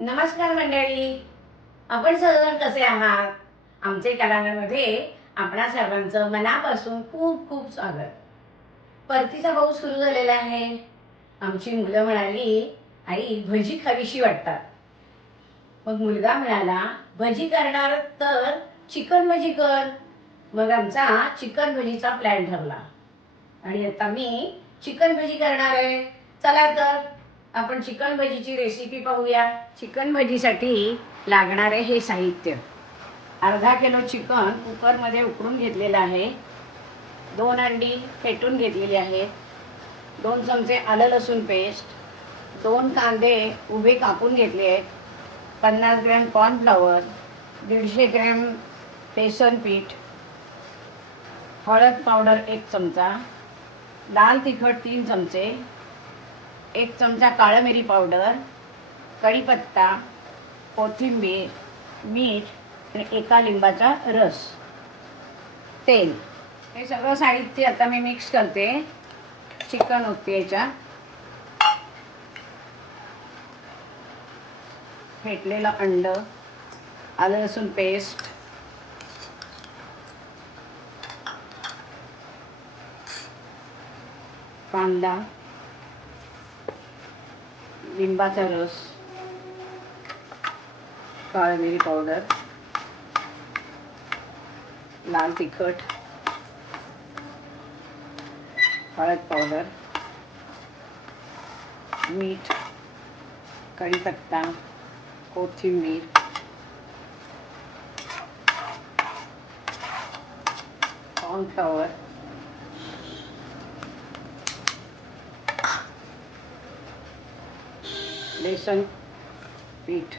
नमस्कार मंडळी. आपण सर्व कसे आहात? आमचे कलांगणमध्ये आपणा सर्वांचं मनापासून खूप खूप स्वागत. परतीचा पाऊस सुरू झालेला आहे. आमची मुलं म्हणाली आई भजी खावीशी वाटतात. मग मुलगा म्हणाला भजी करणार तर चिकन भजी कर. मग आमचा चिकन भजीचा प्लॅन ठरला. आणि आता मी चिकन भजी करणार आहे. चला तर. आपण चिकन भजीची रेसिपी पाहूया. चिकन भजीसाठी लागणारे हे साहित्य. अर्धा किलो चिकन कुकरमध्ये उकडून घेतलेलं आहे. दोन अंडी फेटून घेतलेली आहे. दोन चमचे आलं लसूण पेस्ट दोन कांदे उभे कापून घेतले आहेत. पन्नास ग्रॅम कॉर्नफ्लॉवर दीडशे ग्रॅम बेसन पीठ हळद पावडर एक चमचा लाल तिखट तीन चमचे एक चमचा काळं मिरी पावडर कढीपत्ता कोथिंबीर मीठ आणि एका लिंबाचा रस. तेल. हे सगळं साहित्य आता मी मिक्स करते. चिकन होते याच्या. फेटलेलं अंड आलं लसूण पेस्ट कांदा. लिंबाचा रस काळी मिरी पावडर लाल तिखट हळद पावडर मीठ कढीपत्ता कोथिंबीर कॉर्नफ्लॉवर बेसन पीठ.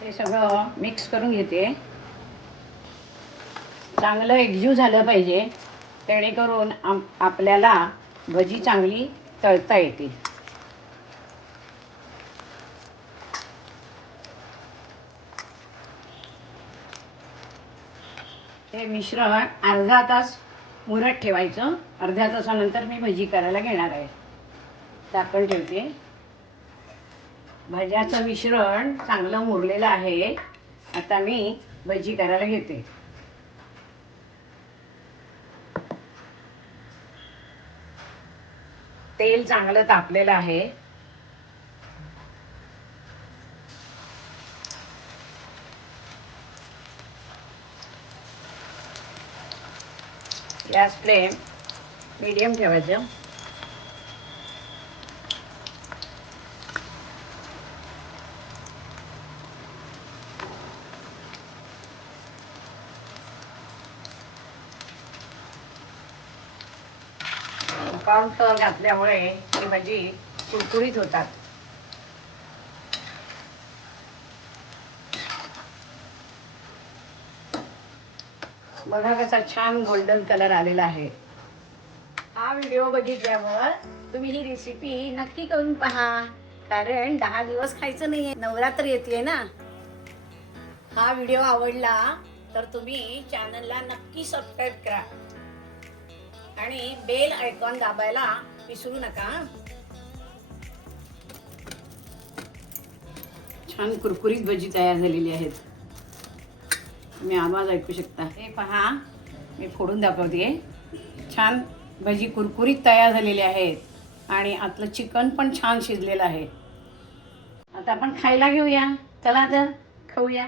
हे सगळं मिक्स करून घेते. चांगलं एकजीव झालं पाहिजे जेणेकरून आम आपल्याला भजी चांगली तळता येते हे मिश्रण अर्धा तास मुरत ठेवायचं. अर्ध्या तासानंतर मी भजी करायला घेणार आहे. झाकण ठेवते. भज्याचं मिश्रण चांगलं मुरलेलं आहे. आता मी भजी करायला घेते. तेल चांगलं तापलेलं आहे. गॅस फ्लेम मीडियम ठेवायचं. कंपाऊंड घातल्यामुळे ही म्हणजे भाजी कुरकुरीत होतात. बघा कसा छान गोल्डन कलर आलेला आहे. हा व्हिडिओ बघितल्यावर तुम्ही ही रेसिपी नक्की करून पहा. कारण दहा दिवस खायचं नाहीये नवरात्र येते ना. हा व्हिडिओ आवडला तर तुम्ही चॅनलला नक्की सबस्क्राईब करा. आणि बेल आयकॉन दाबायला विसरू नका. छान कुरकुरीत भजी तयार झालेली आहेत. तुम्ही आवाज ऐकू शकता. हे पहा मी फोडून दाखवते. छान भजी कुरकुरीत तयार झालेली आहेत आणि आतलं चिकन पण छान शिजलेलं आहे. आता आपण खायला घेऊया. चला तर खाऊया.